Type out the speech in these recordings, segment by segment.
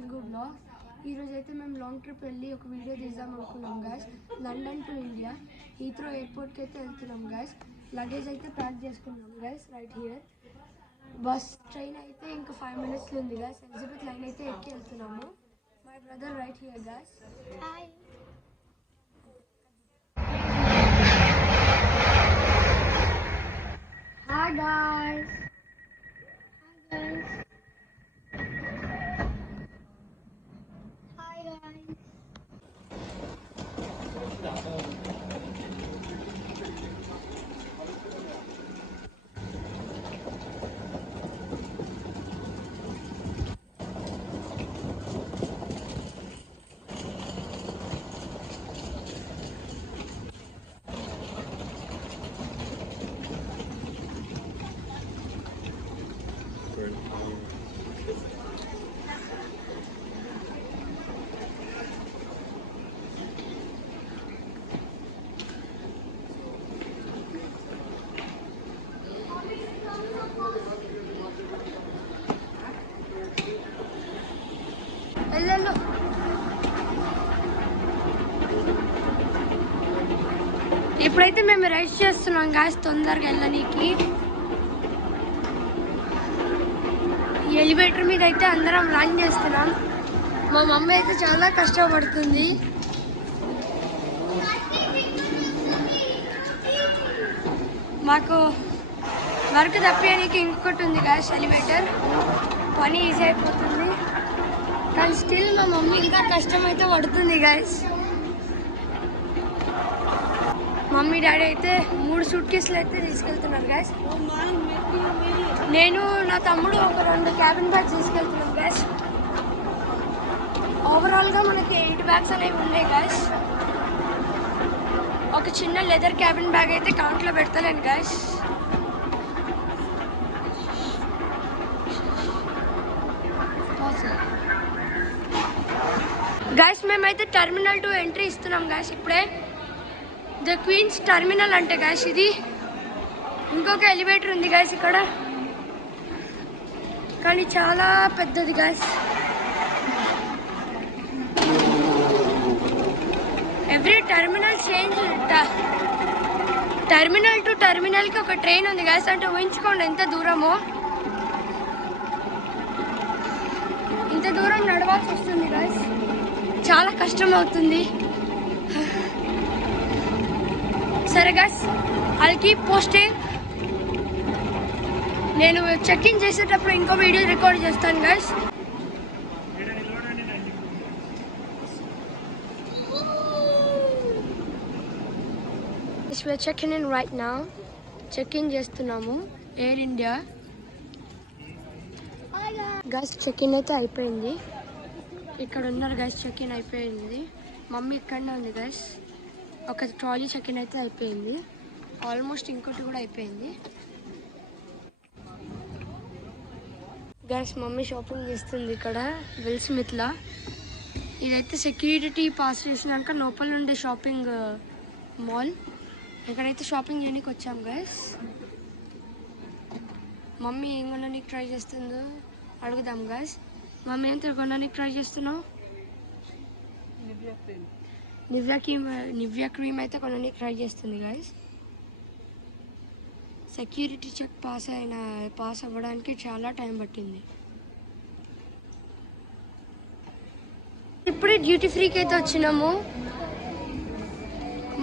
తెలుగు బ్లాగ్. ఈరోజు అయితే మేము లాంగ్ ట్రిప్ వెళ్ళి ఒక వీడియో తీద్దాం అనుకున్నాం guys. London to India Heathrow ఎయిర్పోర్ట్కి అయితే వెళ్తున్నాం గైస్. లగేజ్ అయితే ప్యాక్ చేసుకున్నాం guys right here. Bus train అయితే ఇంకా 5 minutes ఉంది గైస్. ఎలిజబెత్ లైన్ అయితే ఎక్కి వెళ్తున్నాము. My brother right here guys. Hi. Hi guys. Hi guys. Hello. ఇప్పుడైతే మేము రైడ్ చేస్తున్నాం గాయస్ తొందరగా వెళ్ళడానికి. ఈ ఎలివేటర్ మీద అయితే అందరం రన్ చేస్తున్నాం. మా మమ్మీ అయితే చాలా కష్టపడుతుంది. మాకు వర్క్ తప్పడానికి ఇంకొకటి ఉంది గాయస్ ఎలివేటర్. పని ఈజీ అయిపోతుంది కానీ స్టిల్ మా మమ్మీ ఇంకా కష్టం అయితే పడుతుంది గాయస్. మమ్మీ డాడీ అయితే 3 సూట్ కేసులు అయితే తీసుకెళ్తున్నారు గాయస్. నేను నా తమ్ముడు ఒక 2 క్యాబిన్ బ్యాగ్స్ తీసుకెళ్తున్నాం గాయస్. ఓవరాల్గా మనకి 8 బ్యాగ్స్ అనేవి ఉన్నాయి గాయస్. ఒక చిన్న లెదర్ క్యాబిన్ బ్యాగ్ అయితే కౌంట్లో పెడతలేను గాయస్. గాయస్ మేమైతే టెర్మినల్ 2 ఎంట్రీ ఇస్తున్నాం గాయస్. ఇప్పుడే ద క్వీన్స్ టెర్మినల్ అంటే గాయస్ ఇది. ఇంకొక ఎలివేటర్ ఉంది గాయస్ ఇక్కడ, కానీ చాలా పెద్దది guys. Every terminal change. Terminal to టెర్మినల్కి ఒక ట్రైన్ ఉంది గాయస్. అంటే ఊహించుకోండి ఎంత దూరమో. ఇంత దూరం నడవాల్సి వస్తుంది గాయస్. చాలా కష్టం అవుతుంది. సరే గాయస్, ఐల్ కీప్ పోస్టింగ్. నేను చెక్ ఇన్ చేసేటప్పుడు ఇంకో వీడియో రికార్డ్ చేస్తాను guys. Check in right now. Check in చేస్తున్నాము Air India guys. Check in అయితే అయిపోయింది. ఇక్కడ ఉన్నారు గాయస్. చెక్ ఇన్ అయిపోయింది. మమ్మీ ఇక్కడనే ఉంది గాయస్. ఒక ట్రాలీ చెక్ ఇన్ అయితే అయిపోయింది. ఆల్మోస్ట్ ఇంకోటి కూడా అయిపోయింది గాయస్. మమ్మీ షాపింగ్ చేస్తుంది ఇక్కడ విల్ స్మిత్లా. ఇదైతే సెక్యూరిటీ పాస్ చేసినాక లోపల నుండి షాపింగ్ మాల్. ఇక్కడైతే షాపింగ్ చేయడానికి వచ్చాం గాయస్. మమ్మీ ఏం కొనడానికి ట్రై చేస్తుందో అడుగుదాం గాయస్. మమ్మీ ఎంత కొనడానికి ట్రై చేస్తున్నావు? నివ్యా క్రీమ్ అయితే కొనడానికి ట్రై చేస్తుంది గాయస్. సెక్యూరిటీ చెక్ పాస్ అవ్వడానికి చాలా టైం పట్టింది. ఇప్పుడే డ్యూటీ ఫ్రీకి అయితే వచ్చినాము.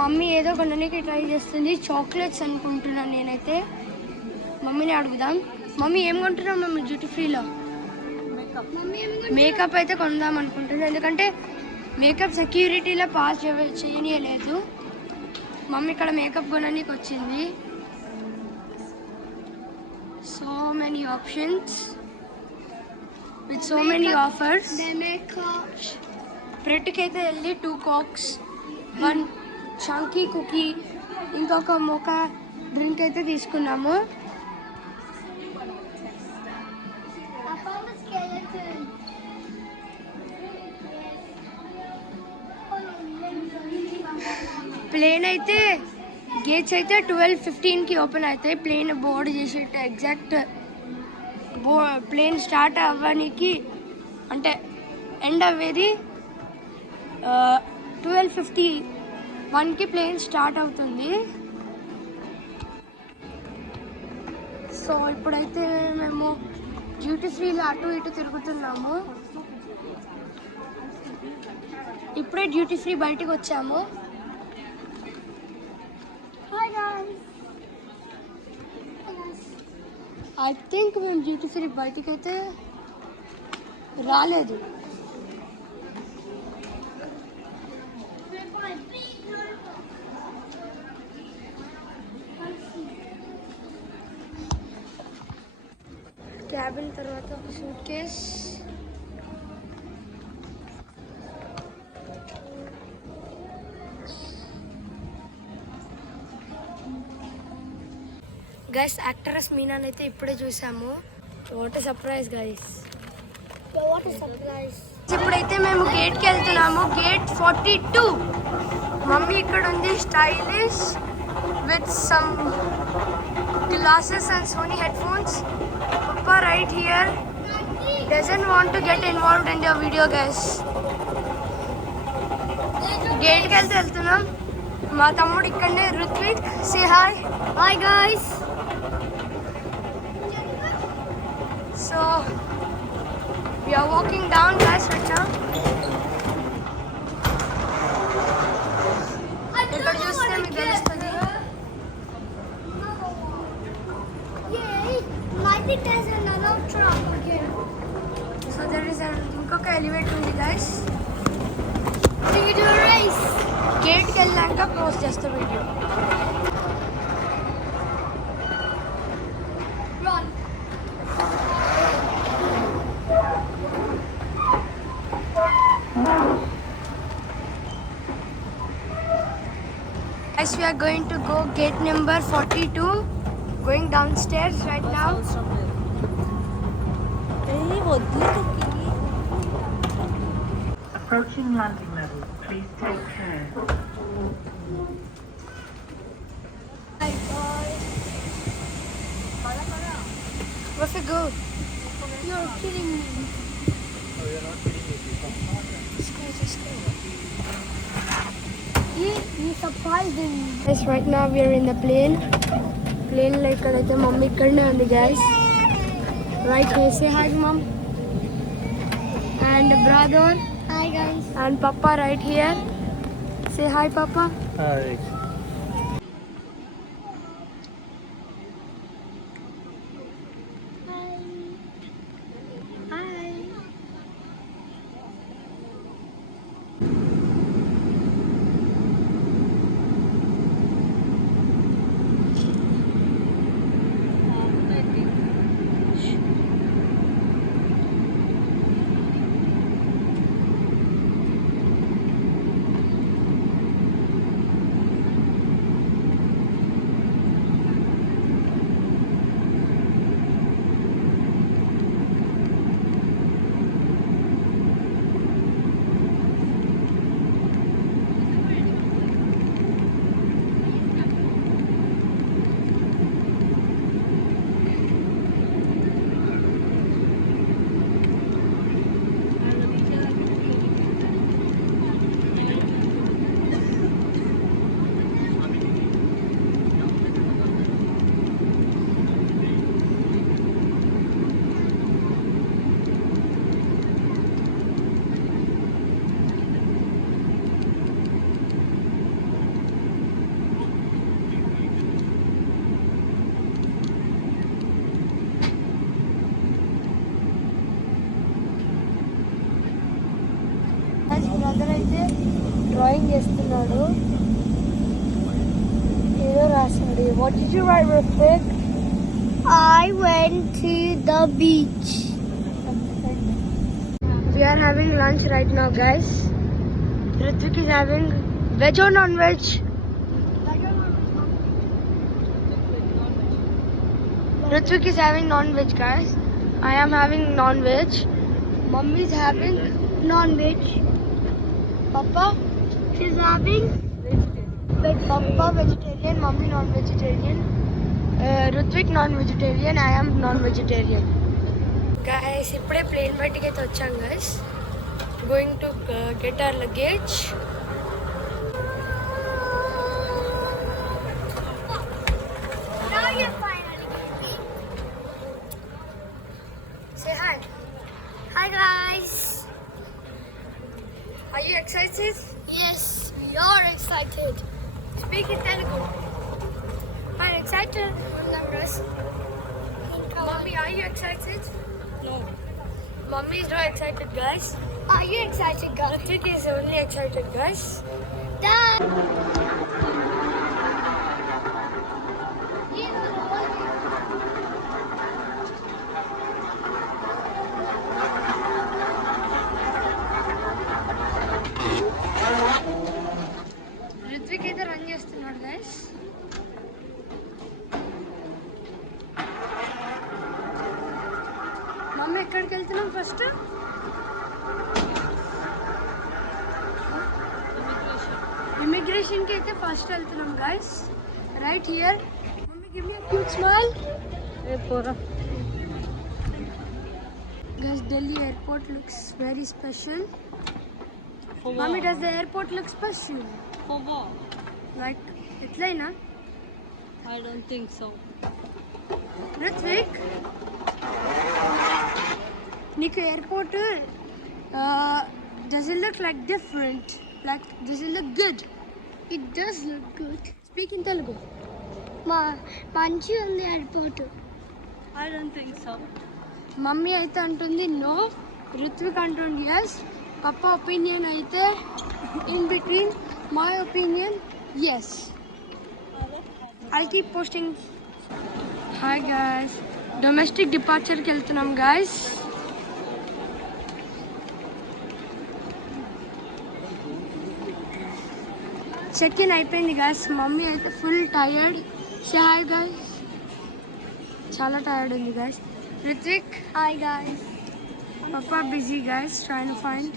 మమ్మీ ఏదో కొనడానికి ట్రై చేస్తుంది. చాక్లెట్స్ అనుకుంటున్నాను నేనైతే. మమ్మీని అడుగుదాం. మమ్మీ ఏం కొంటున్నాం మమ్మీ డ్యూటీ ఫ్రీలో? మేకప్ అయితే కొందాం అనుకుంటున్నాను, ఎందుకంటే మేకప్ సెక్యూరిటీలో పాస్ చేయనీయలేదు. మమ్మీ ఇక్కడ మేకప్ కొనడానికి వచ్చింది. So many options with so many offers. ప్రెట్కి అయితే వెళ్ళి 2 cokes, 1 చంకీ కుకీ, ఇంకొక మోకా డ్రింక్ అయితే తీసుకున్నాము. ప్లేన్ అయితే గేట్స్ అయితే 12:15కి ఓపెన్ అవుతాయి. ప్లేన్ బోర్డ్ చేసేట ఎగ్జాక్ట్ ప్లేన్ స్టార్ట్ అవ్వడానికి అంటే అండ్ అ వెరీ 12:51కి ప్లేన్ స్టార్ట్ అవుతుంది. సో ఇప్పుడైతే మేము డ్యూటీ ఫ్రీలో అటు ఇటు తిరుగుతున్నాము. ఇప్పుడే డ్యూటీ ఫ్రీ బయటికి వచ్చాము. ఐ థింక్ మేము డ్యూటీ ఫ్రీ బయటికి అయితే రాలేదు. క్యాబిన్ తర్వాత ఒక సూట్ కేస్, గైస్ యాక్ట్రెస్ మీనాని అయితే ఇప్పుడే చూసాము. What a surprise guys, what a surprise. ఇప్పుడైతే మేము గేట్కి వెళ్తున్నాము. గేట్ 42. మమ్మీ ఇక్కడ ఉంది stylish with some glasses and Sony headphones. Papa right here doesn't want to get involved in your video guys. Gate ki వెళ్తున్నాం. మా తమ్ముడు ఇక్కడనే Ruthvik. Say hi. Hi guys. So we are walking down guys right now. ఇక్కడ చూస్తే మీకు తెలుస్తుంది. There's another truck again. So there is ఇంకొక elevator ఉంది guys. We do a race. Gate కి వెళ్ళాక పోస్ట్ చేస్తా video. Run. Guys, we are going to go gate number 42. Going downstairs right now. Approaching landing level. Please take care. Hi guys. What's it go? You're kidding me. Oh, you're not kidding me. Just go. You surprised me. Yes, right now we are in the plane. Plane లో ఇక్కడైతే మమ్మీ ఇక్కడనే ఉంది guys. Right here, say hi mom. And brother. Hi guys. And Papa right here. Say hi Papa. Hi. Brother అయితే డ్రాయింగ్ చేస్తున్నాడు. ఏదో రాసాడు. What did you write, Ritwik? I went to the beach. We are having lunch right now, guys. Ritwik is having veg or non-veg? Ritwik is having non-veg, guys. I am having non-veg. Mummy is having non-veg. Papa, she's having Papa vegetarian, Mummy non-vegetarian. Ritwik non-vegetarian, I am non-vegetarian. Guys, ఇప్పుడే ప్లేన్ బయటికి అయితే వచ్చాం guys. going to get our luggage. Now you're finally baby. Say hi. Hi guys. Are you excited? Yes, we are excited. Speak in Telugu. I'm excited. Numbers. Mommy, are you excited? No. Mommy is not excited, guys. Are you excited, guys? Ritvik is only excited, guys. Dad. Ritwik అయితే రన్ చేస్తున్నాడు guys. Mummy ఎక్కడికి వెళ్తున్నాం ఫస్ట్? ఇమిగ్రేషన్కి అయితే ఫస్ట్ వెళ్తున్నాం guys. Right here. Mummy give me cute smile. Guys, Delhi airport looks very special. Mommy, does the airport look special? For what? Like, ఎట్లయినా? I don't think so. Ritvik, నీకు airport does it look like different? Like, does it look good? It does look good. Speak in Telugu. మంచి ఉంది airport. I don't think so. Mummy అయితే అంటుంది no, Rithvik అంటుంది yes, papa opinion అయితే in between, my opinion yes. I keep posting. Hi guys, domestic డిపార్చర్కి వెళ్తున్నాం guys. Check in అయిపోయింది guys. Mummy అయితే full tired. Say hi guys. చాలా tired ఉంది guys. Rithvik, Hi guys. Papa busy guys, trying to find.